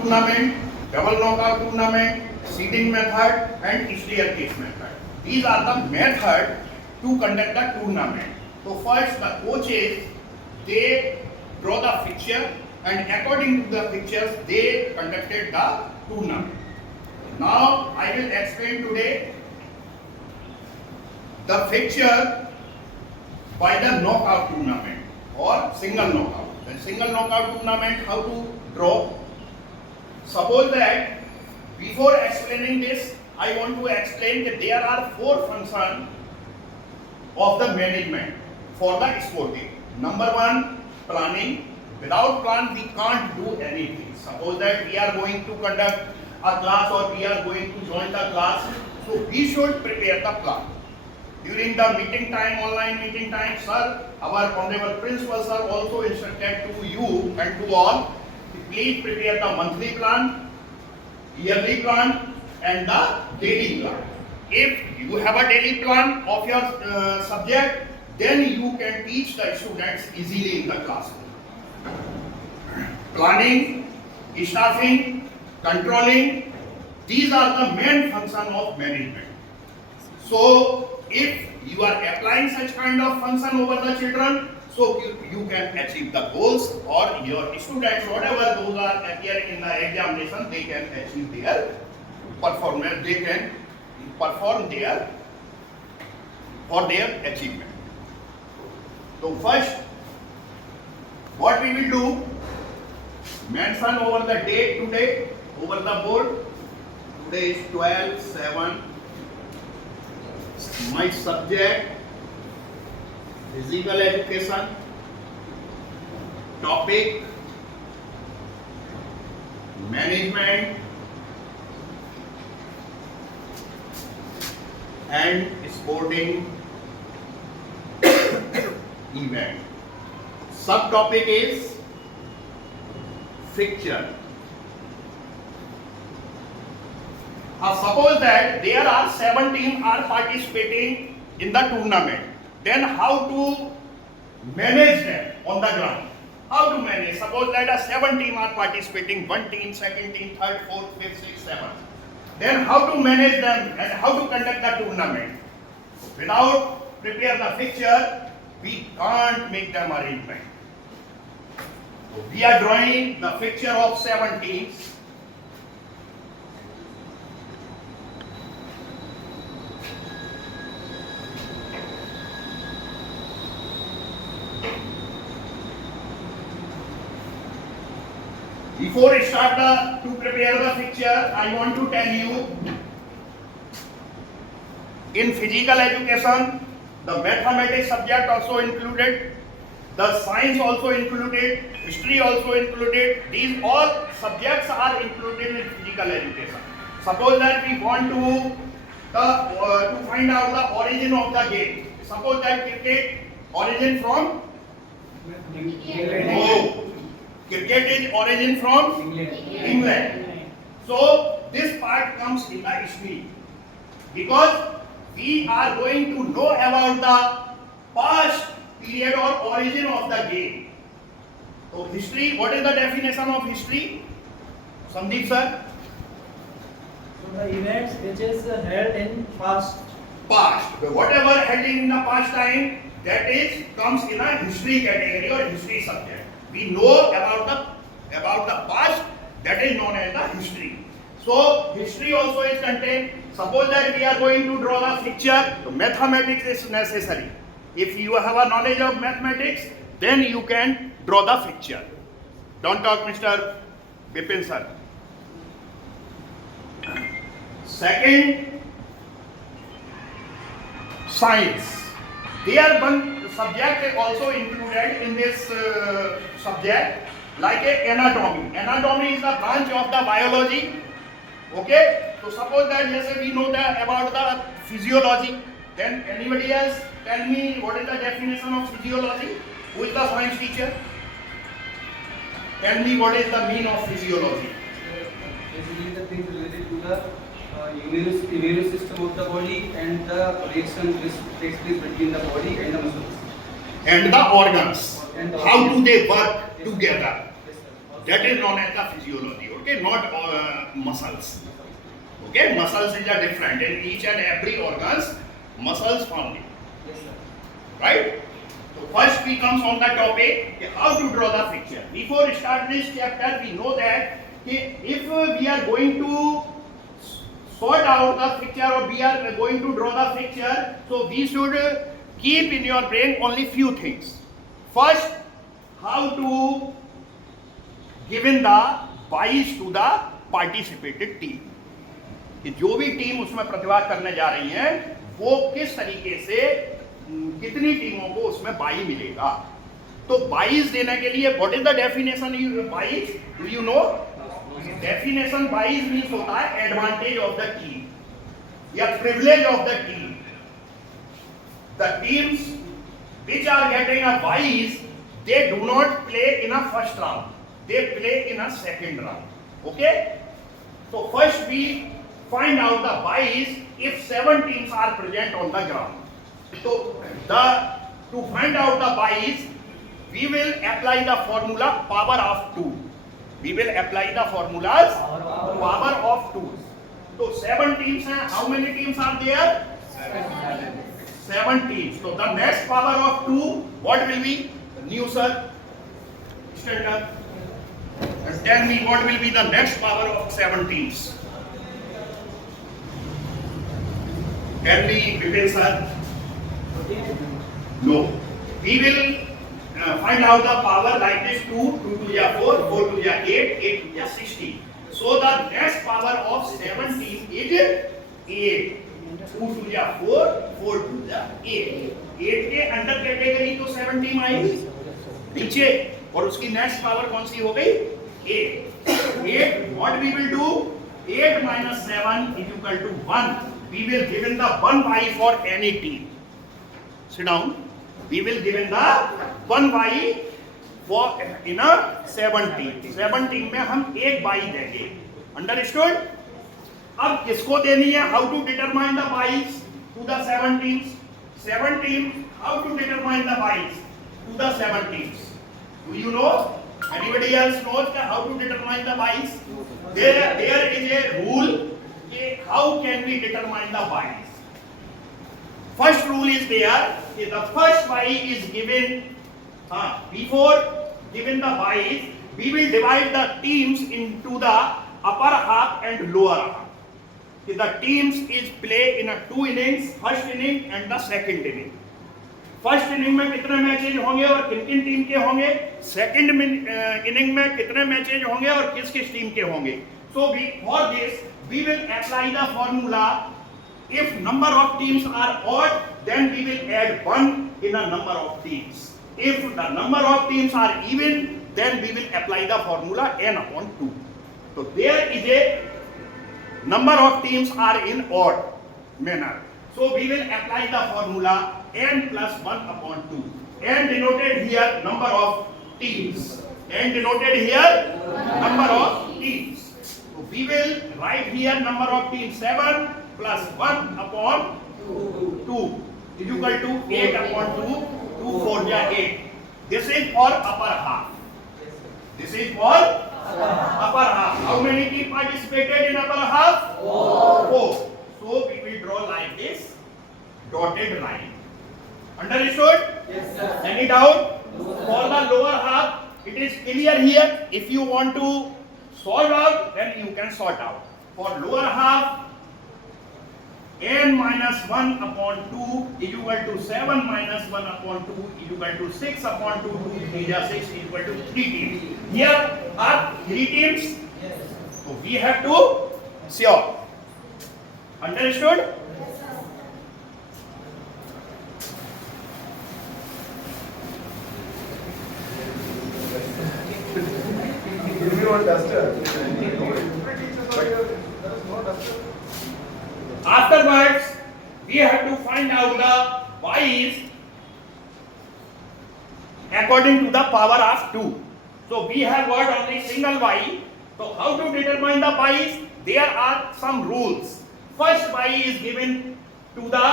tournament, double knockout tournament, seeding method and staircase method. These are the method to conduct the tournament. So first the coaches, they draw the fixture and according to the pictures they conducted the tournament. Now I will explain today the fixture by the knockout tournament or single knockout. The single knockout tournament, how to draw? Suppose that before explaining this, I want to explain that there are 4 functions of the management for the sporting. Number 1, planning. Without plan, we can't do anything. Suppose that we are going to conduct a class or we are going to join the class, so we should prepare the plan. During the meeting time, online meeting time, sir, our honorable principal sir also instructed to you and to all, please prepare the monthly plan, yearly plan and the daily plan. If you have a daily plan of your subject, then you can teach the students easily in the classroom. Planning, staffing, controlling, these are the main function of management. So if you are applying such kind of function over the children, so you can achieve the goals, or your students, whatever those are appearing in the examination, they can achieve their performance, they can perform their for their achievement. So first, what we will do, mention over the date today, over the board. Today is 12/7. My subject, physical education. Topic, management and sporting event. Subtopic is fixture. Suppose that there are 7 teams are participating in the tournament. Then how to manage them on the ground? How to manage? Suppose that 7 teams are participating, 1 team, 2nd team, 3rd, 4th, 5th, 6th, 7th. Then how to manage them and how to conduct the tournament? Without prepare the fixture, we can't make them arrangement. So we are drawing the fixture of 7 teams. Before I start to prepare the picture, I want to tell you, in physical education, the mathematics subject also included, the science also included, history also included. These all subjects are included in physical education. Suppose that we want to find out the origin of the game. Suppose that cricket origin from cricket is origin from England. So this part comes in the history, because we are going to know about the past period or origin of the game. So history, what is the definition of history? Sandeep sir? So the events which is held in past. Whatever held in the past time, that is comes in a history category or history subject. We know about the past, that is known as the history. So history also is contained. Suppose that we are going to draw the picture, so mathematics is necessary. If you have a knowledge of mathematics, then you can draw the picture. Don't talk, Mr. Bipin sir. Second, science. There one subject also included in this subject, like anatomy. Anatomy is the branch of the biology. Okay, so suppose that yes, we know about the physiology. Then anybody else tell me what is the definition of physiology? Who is the science teacher? Tell me what is the meaning of physiology? Basically, the things related to the immune system of the body and the reaction which takes place between the body and the muscles. And the organs. And the How organs. do they work together? Yes, sir. That is known as the physiology. okay, not muscles. Okay, muscles is a different. In each and every organs, muscles found. Yes, sir. Right? So first we comes on the topic how to draw the picture. Before start this chapter, we know that if we are going to sort out the picture or we are going to draw the picture, so we should keep in your brain only few things. First, how to given the bias to the participated team. कि जो भी team उसमें प्रतिवाद करने जा रही है वो किस तरीके से कितनी टीमों को उसमें बाई मिलेगा. तो बाइस देने के लिए व्हाट इज द डेफिनेशन बाइस, डू यू नो? डेफिनेशन बाइस मींस होता है एडवांटेज ऑफ द टीम या privilege of the team. The teams which are getting a bias, they do not play in a first round, they play in a second round. Okay, so first we find out the bias if 7 teams are present on the ground. So to find out the bias, we will apply the formula power of 2. We will apply the formulas power of 2. So 7 teams हैं. How many teams are there? 7 teams. So the next power of 2, what will be? New sir, stand up and tell me what will be the next power of 7 teams. Tell me, Vipin sir. No. We will find out the power like this: 2 to the 4, 4 to the 8, 8 to the 16. So the next power of 17 is 8. 2 to the 4, 4 to the 8. 8 के under category तो 7 team आएगी नीचे और उसकी next power कौन सी हो गई? 8. 8 what we will do? 8 minus 7 is equal to 1. We will given the 1 by for any team. Sit down. We will given the 1 by for in a 7 team. 7 team में हम एक बाई देंगे. Understood? अब किसको देनी है? How to determine the byes to the 7 teams. 7 teams, how to determine the byes to the 7 teams. Do you know? Anybody else knows how to determine the byes? There is a rule कि how can we determine the byes. First rule is there कि the first bye is given before given the byes we will divide the teams into the upper half and lower half. The teams is play in a 2 innings, first inning and the second inning. First inning में कितने matches होंगे और किन किन team के होंगे? Second inning में कितने मैचेज होंगे और किस किस टीम के होंगे? So for this we will apply the formula. If number of teams are odd then we will add 1 in a number of teams. If the number of teams are even then we will apply the formula n/2. So there is a number of teams are in odd manner. So we will apply the formula n plus 1/2. N denoted here number of teams. N denoted here number of teams. So we will write here number of teams 7 plus 1/2 is equal to 8/2. 2 4 ja 8. This is for upper half. This is for upper half. How many teams participated in upper half? 4. So we will draw like this dotted line. Understood? Yes, sir. Any doubt? For the lower half, it is clear here. If you want to solve out, then you can sort out. For lower half, n minus 1/2 is equal to 7 minus 1/2 is equal to 6/2. 2 3 ja 6 is equal to 3 teams. Here are 3 teams. So we have to sure. Understood? Give me one duster. Afterwards, we have to find out the y's according to the power of 2. So we have got only single y. So how to determine the y's? There are some rules. First y is given to the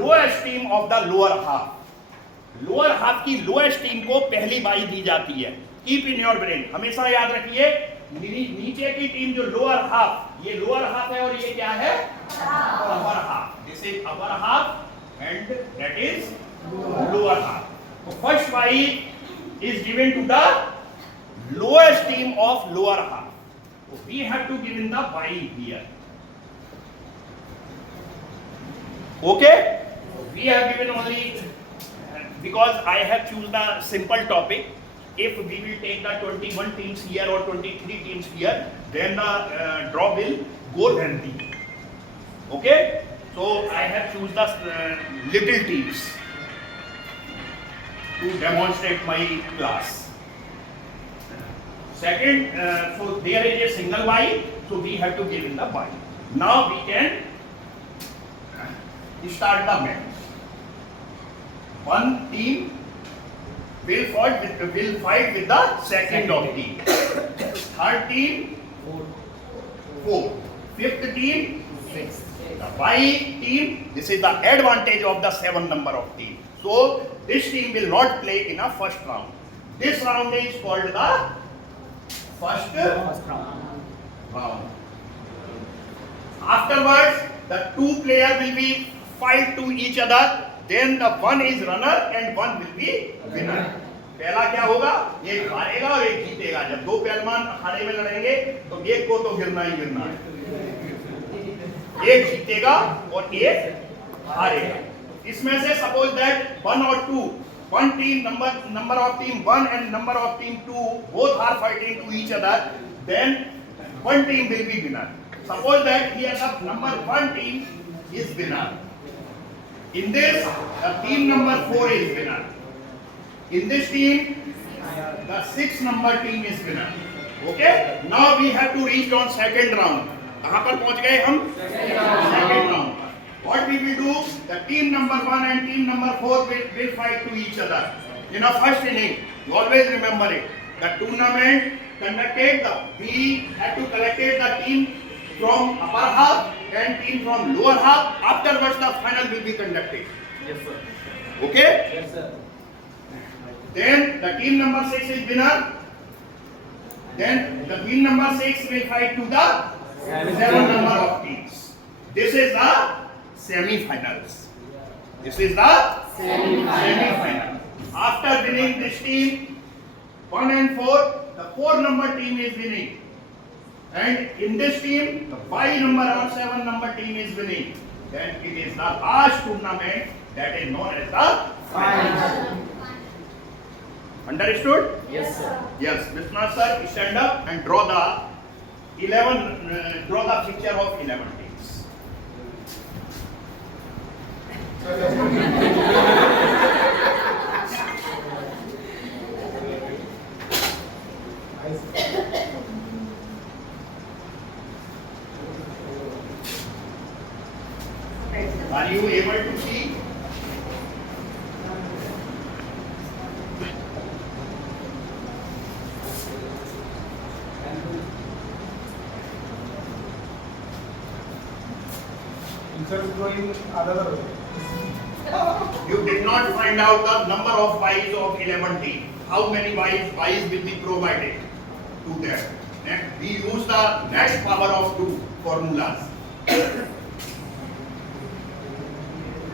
lowest team of the lower half. Lower half की lowest team को पहली y दी जाती है. Keep in your brain. हमेशा याद रखिए नीचे की टीम जो लोअर हाफ, ये लोअर हाफ है और ये क्या है? Upper half. This is upper half and that is lower half. तो first byes is given to the lowest team of lower half. So we have to give in the y here. Okay? We have given only because I have choose the simple topic. If we will take the 21 teams here or 23 teams here, then the draw will go lengthy. Okay? So I have choose the little teams to demonstrate my class. Second, so there is a single y, so we have to give in the y. Now we can start the match. One team will fight with the second of team. Third team, 4. Fifth team, 6. The y team, this is the advantage of the 7 number of team. So this team will not play in a first round. This round is called the first round. Afterwards, the two players will be fight to each other. Then the one is runner and one will be winner. पहला क्या होगा? एक हारेगा और एक जीतेगा. जब दो पहलवान अखाड़े में लड़ेंगे तो एक को तो गिरना ही गिरना है. एक जीतेगा और एक हारेगा. इसमें से सपोज दैट 1 और 2, one team number of team 1 and number of team 2 both are fighting to each other, then one team will be winner. Suppose that here the number 1 team is winner. In this, the team number 4 is winner. In this team, the 6 number team is winner. Okay? Now we have to reach on second round. कहाँ पर पहुँच गए हम? Second round. What we will do? The team number 1 and team number 4 will fight to each other. In a first inning, you always remember it. The tournament conducted, we had to collect the team from upper half and team from lower half. Afterwards, the final will be conducted. Yes, sir. Okay? Yes, sir. Then the team number 6 is winner. Then the team number 6 will fight to the 7 number of teams. This is the semi-finals. This is the semi-final. After winning this team, 1 and 4, the 4 number team is winning. And in this team, the 5 number or 7 number team is winning. Then it is the last tournament that is known as the final. Understood? Yes, sir. Yes. Vishwanath sir, stand up and draw the picture of 11 teams. Are you able to see? Teacher is going another way. You did not find out the number of Ys of 11 teams. How many Ys will be provided to them? Next, we use the next power of 2 formulas.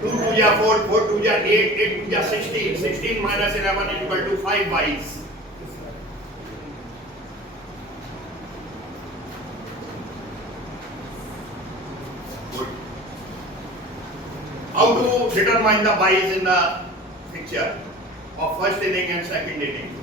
2 to the 4, 4 to the 8, 8 to the 16. 16 minus 11 is equal to 5 Ys. Good. How to determine the Ys in the picture of first inning and second inning?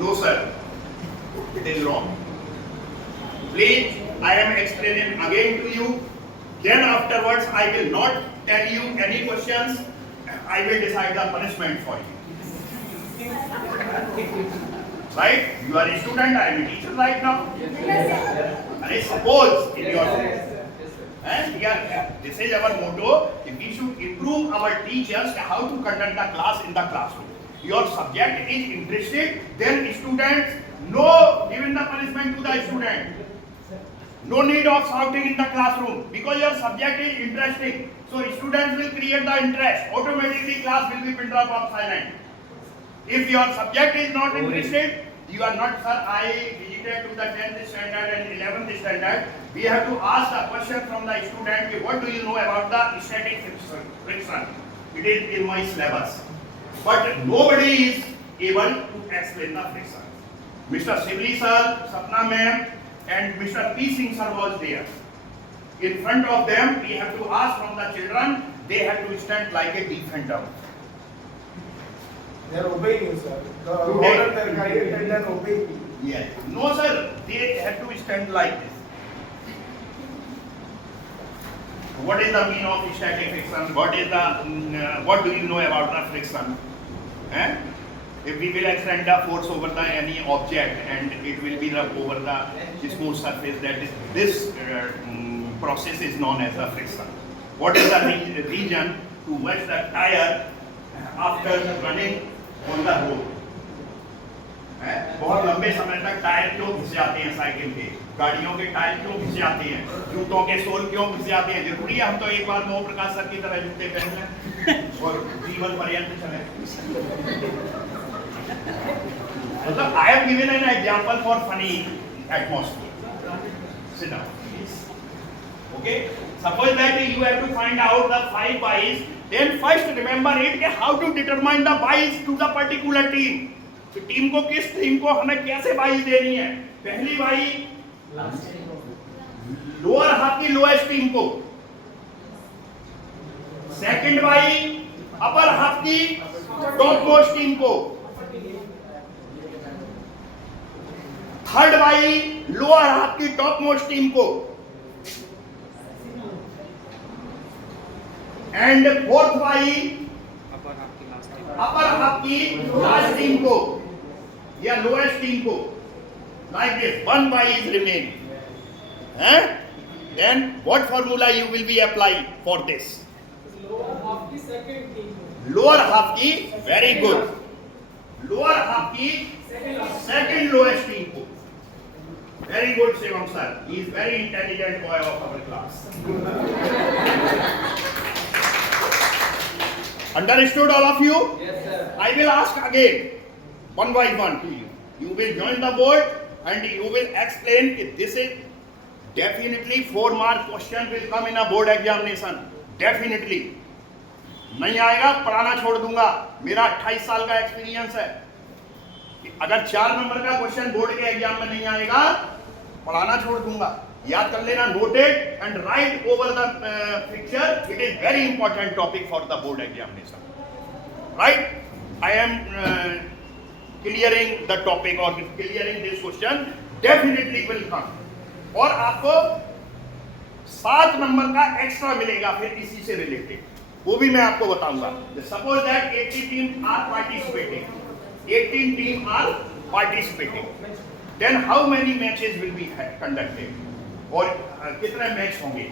No sir, it is wrong. Please, I am explaining again to you. Then afterwards, I will not tell you any questions. I will decide the punishment for you. Right? You are a student, I am a teacher right now. And suppose in your and here, this is our motto, we should improve our teachers how to conduct the class in the classroom. your subject is interested, then students, no giving the punishment to the student. No need of shouting in the classroom because your subject is interesting. So students will create the interest. Automatically class will be pin drop of silent. If your subject is not interested, you are not, sir, I visited to the 10th standard and 11th standard. We have to ask the question from the student, what do you know about the static friction? It is in my syllabus. But nobody is able to explain the friction. Mr. Sibli sir, Sapna ma'am, and Mr. P. Singh sir was there. In front of them, we have to ask from the children, they have to stand like a defender. They are obeying you, sir. The Today- order they guided and they are obeying you. Yes. No sir, they have to stand like this. What is the meaning of static friction? What is the, what do you know about the friction? Eh? If we will extend the force over the any object and it will be over the smooth surface, that is, this process is known as the friction. What is the region to which the tire after running on the road? बहुत लंबे समय तक tyre क्यों घिस जाते हैं cycle के, गाड़ियों के टायर क्यों घिस जाते हैं, जूतों के सोल क्यों घिस जाते हैं? जरूरी है हम तो एक बार मोह प्रकाश सर की तरह जूते पहन लें और जीवन पर्यंत चले? मतलब I have given an example for funny atmosphere. Sit down, please. Okay. Suppose that you have to find out the 5 buys, then first remember it how to determine the buys to the particular team. तो team को किस team को हमें कैसे buys देनी है? पहली by lower half की लोएस्ट टीम को, सेकंड बाई अपर हाफ की टॉप मोस्ट टीम को, थर्ड बाई लोअर हाफ की टॉप मोस्ट टीम को, and fourth by upper half की लास्ट टीम को या लोएस्ट टीम को. Like this, one by is remaining. Then what formula you will be applying for this? Lower half की second team. Lower half की, very good. Lower half की second lowest team को. Very good, Shivam sir. He is very intelligent boy of our class. Understood all of you? Yes, sir. I will ask again, one by one to you. You will join the board and you will explain that this is definitely 4 mark question will come in a board examination. Definitely. नहीं आएगा पढ़ाना छोड़ दूंगा. मेरा 28 साल का experience है. अगर 4 नंबर का क्वेश्चन बोर्ड के एग्जाम में नहीं आएगा पढ़ाना छोड़ दूंगा. याद कर लेना, noted and write over the picture. It is very important topic for the board examination. Right? I am clearing the topic or clearing this question. Definitely will come. और आपको 7 नंबर का एक्स्ट्रा मिलेगा फिर इसी से रिलेटेड, वो भी मैं आपको बताऊंगा. Suppose that 18 teams are participating. 18 teams are participating. Then how many matches will be conducted? और कितने मैच होंगे?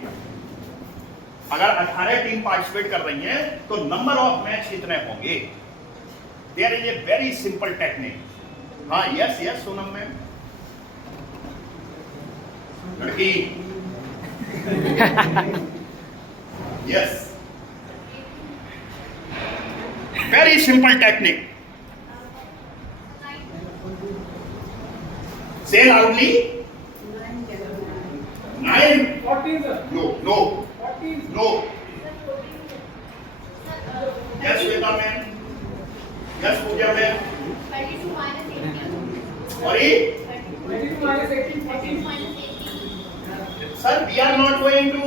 अगर 18 टीम पार्टिसिपेट कर रही हैं तो नंबर ऑफ मैच कितने होंगे? There is a very simple technique. हाँ, yes, yes, सोनम मैम. लड़की. Yes. Very simple technique. Say loudly. 9. 14 sir. No. 14. No. Yes, Veda ma'am. Yes, Pooja ma'am. 32 minus 18. Sorry? 22 minus 18. 32 minus 18. Sir, we are not going to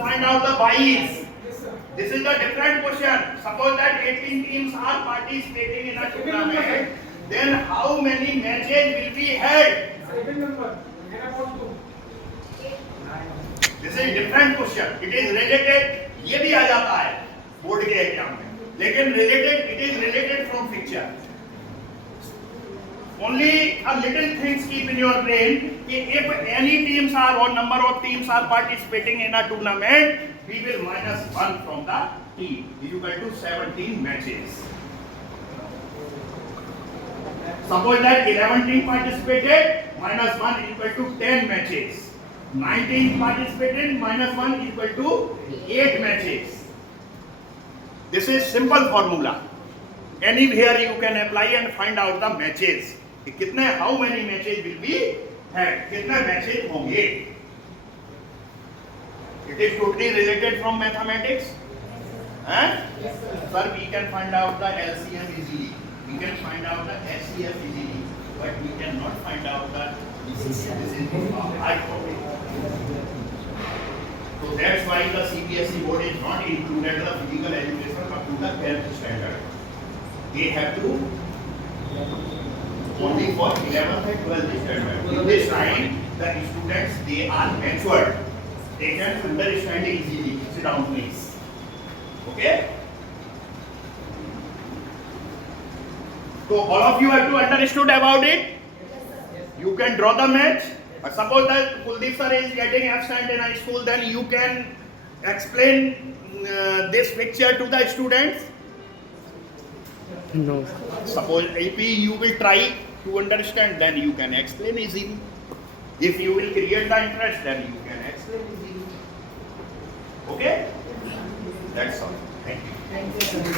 find out the buys. Yes sir. This is a different question. Suppose that 18 teams are participating in a tournament. Then how many matches will be held? Second number. And about 2. This is different question. It is related. ये भी आ जाता है board के exam में, लेकिन related, it is related from picture. Only a little things keep in your brain. If any teams are or number of teams are participating in a tournament, we will minus 1 from the team. Equal to 17 matches. Suppose that 11 team participated, minus 1 equal to 10 matches. 19 participated, minus 1 equal to 8 matches. This is simple formula. Anywhere you can apply and find out the matches. कि कितने, how many matches will be had? कितने matches होंगे? It is totally related from mathematics. Sir, we can find out the LCM easily. We can find out the SCF easily, but we cannot find out the this is hard topic. So that's why the CBSE board is not included the physical education up to the 10th standard. They have to only for 11th and 12th standard. In this time, the students, they are matured. They can understand easily. Sit down, please. Okay? So all of you have to understood about it. You can draw the match. Suppose that Kuldeep sir is getting absent in a school, then you can explain this picture to the students. No. Suppose if you will try to understand, then you can explain easily. If you will create the interest, then you can explain easily. Okay? That's all. Thank you.